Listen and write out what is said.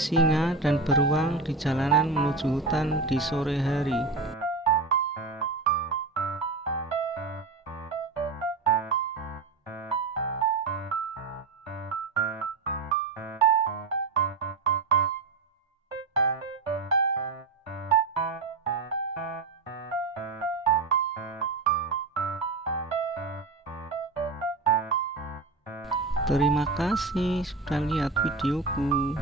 Singa dan beruang di jalanan menuju hutan di sore hari. Terima kasih sudah lihat videoku.